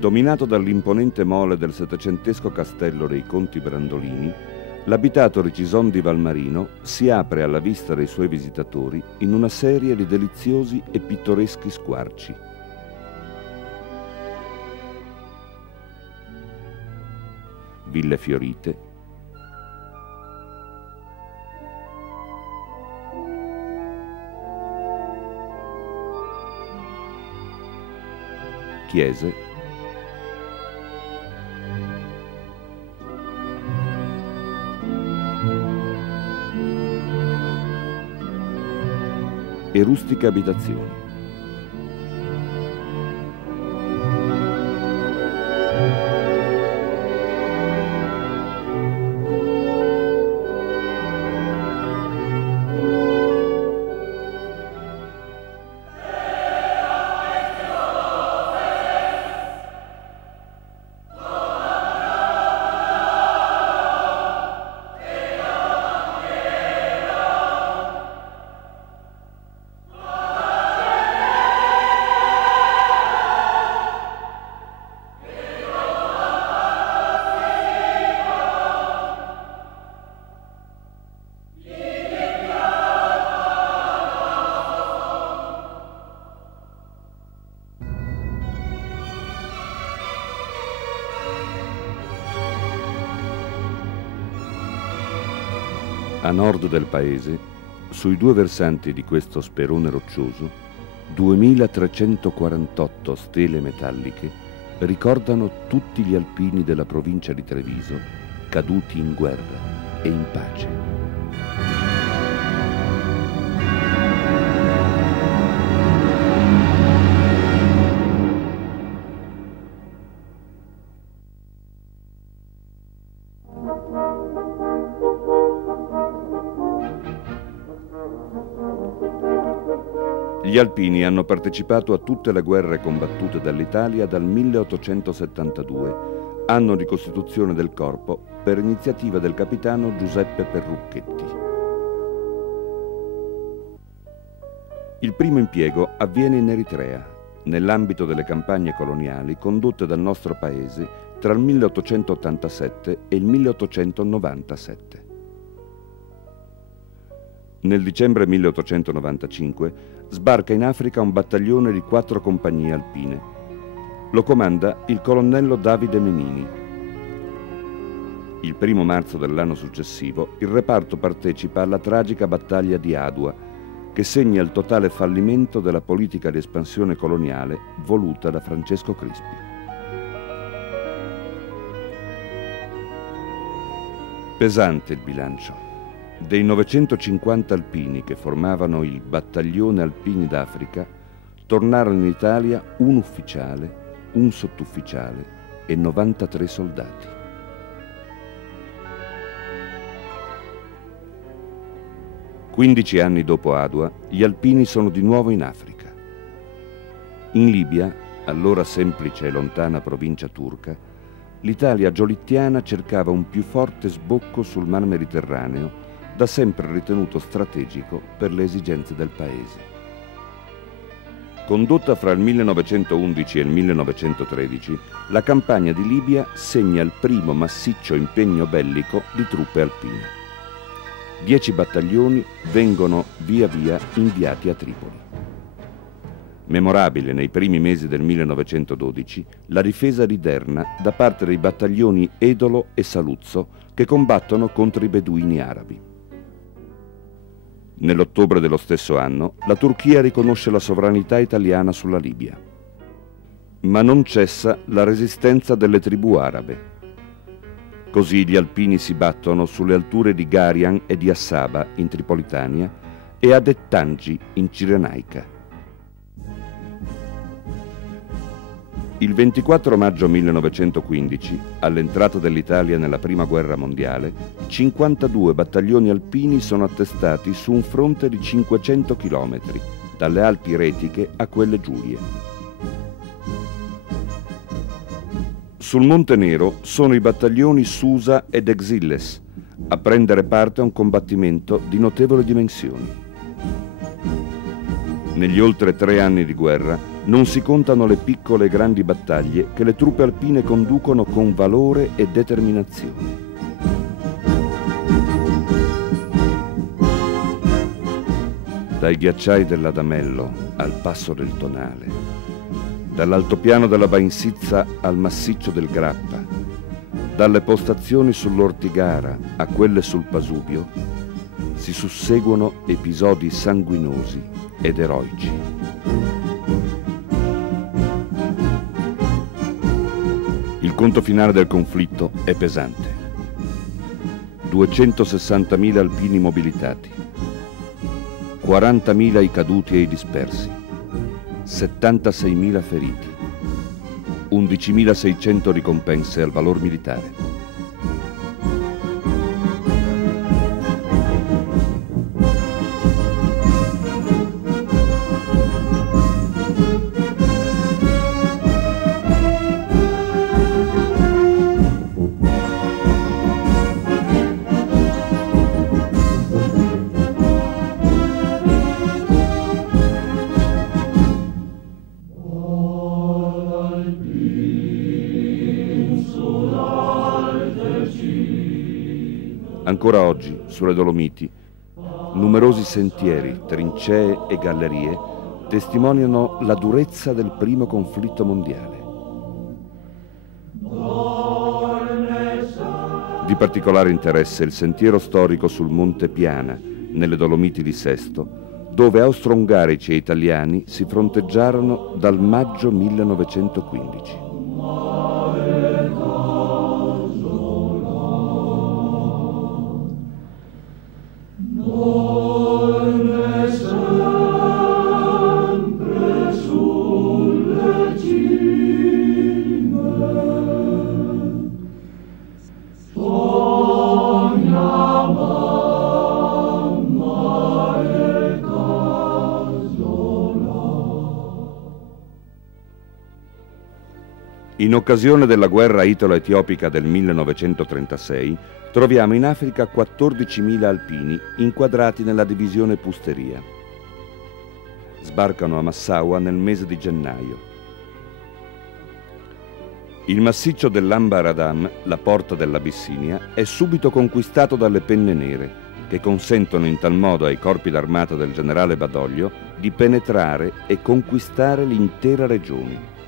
Dominato dall'imponente mole del settecentesco castello dei Conti Brandolini, l'abitato Recison di Valmarino si apre alla vista dei suoi visitatori in una serie di deliziosi e pittoreschi squarci. Ville fiorite, chiese, e rustiche abitazioni. A nord del paese, sui due versanti di questo sperone roccioso, 2348 stele metalliche ricordano tutti gli alpini della provincia di Treviso caduti in guerra e in pace. Gli alpini hanno partecipato a tutte le guerre combattute dall'Italia dal 1872, anno di costituzione del corpo per iniziativa del capitano Giuseppe Perrucchetti. Il primo impiego avviene in Eritrea, nell'ambito delle campagne coloniali condotte dal nostro paese tra il 1887 e il 1897. Nel dicembre 1895 sbarca in Africa un battaglione di 4 compagnie alpine. Lo comanda il colonnello Davide Menini. Il 1° marzo dell'anno successivo il reparto partecipa alla tragica battaglia di Adua, che segna il totale fallimento della politica di espansione coloniale voluta da Francesco Crispi. Pesante il bilancio. Dei 950 alpini che formavano il Battaglione Alpini d'Africa, tornarono in Italia un ufficiale, un sottufficiale e 93 soldati. Quindici anni dopo Adua, gli alpini sono di nuovo in Africa. In Libia, allora semplice e lontana provincia turca, l'Italia giolittiana cercava un più forte sbocco sul mar Mediterraneo, da sempre ritenuto strategico per le esigenze del paese. Condotta fra il 1911 e il 1913, la campagna di Libia segna il primo massiccio impegno bellico di truppe alpine. 10 battaglioni vengono via via inviati a Tripoli. Memorabile nei primi mesi del 1912 la difesa di Derna da parte dei battaglioni Edolo e Saluzzo che combattono contro i beduini arabi. Nell'ottobre dello stesso anno la Turchia riconosce la sovranità italiana sulla Libia. Ma non cessa la resistenza delle tribù arabe. Così gli alpini si battono sulle alture di Garian e di Assaba in Tripolitania e ad Ettangi in Cirenaica. Il 24 maggio 1915, all'entrata dell'Italia nella Prima Guerra Mondiale, 52 battaglioni alpini sono attestati su un fronte di 500 km, dalle Alpi Retiche a quelle Giulie. Sul Monte Nero sono i battaglioni Susa ed Exilles a prendere parte a un combattimento di notevoli dimensioni. Negli oltre 3 anni di guerra non si contano le piccole e grandi battaglie che le truppe alpine conducono con valore e determinazione. Dai ghiacciai dell'Adamello al passo del Tonale, dall'altopiano della Bainsizza al massiccio del Grappa, dalle postazioni sull'Ortigara a quelle sul Pasubio, si susseguono episodi sanguinosi ed eroici. Il conto finale del conflitto è pesante. 260.000 alpini mobilitati, 40.000 i caduti e i dispersi, 76.000 feriti, 11.600 ricompense al valor militare. Ancora oggi, sulle Dolomiti, numerosi sentieri, trincee e gallerie testimoniano la durezza del primo conflitto mondiale. Di particolare interesse il sentiero storico sul Monte Piana, nelle Dolomiti di Sesto, dove austro-ungarici e italiani si fronteggiarono dal maggio 1915. In occasione della guerra italo-etiopica del 1936, troviamo in Africa 14.000 alpini inquadrati nella divisione Pusteria. Sbarcano a Massaua nel mese di gennaio. Il massiccio dell'Ambaradam, la porta dell'Abissinia, è subito conquistato dalle Penne Nere, che consentono in tal modo ai corpi d'armata del generale Badoglio di penetrare e conquistare l'intera regione.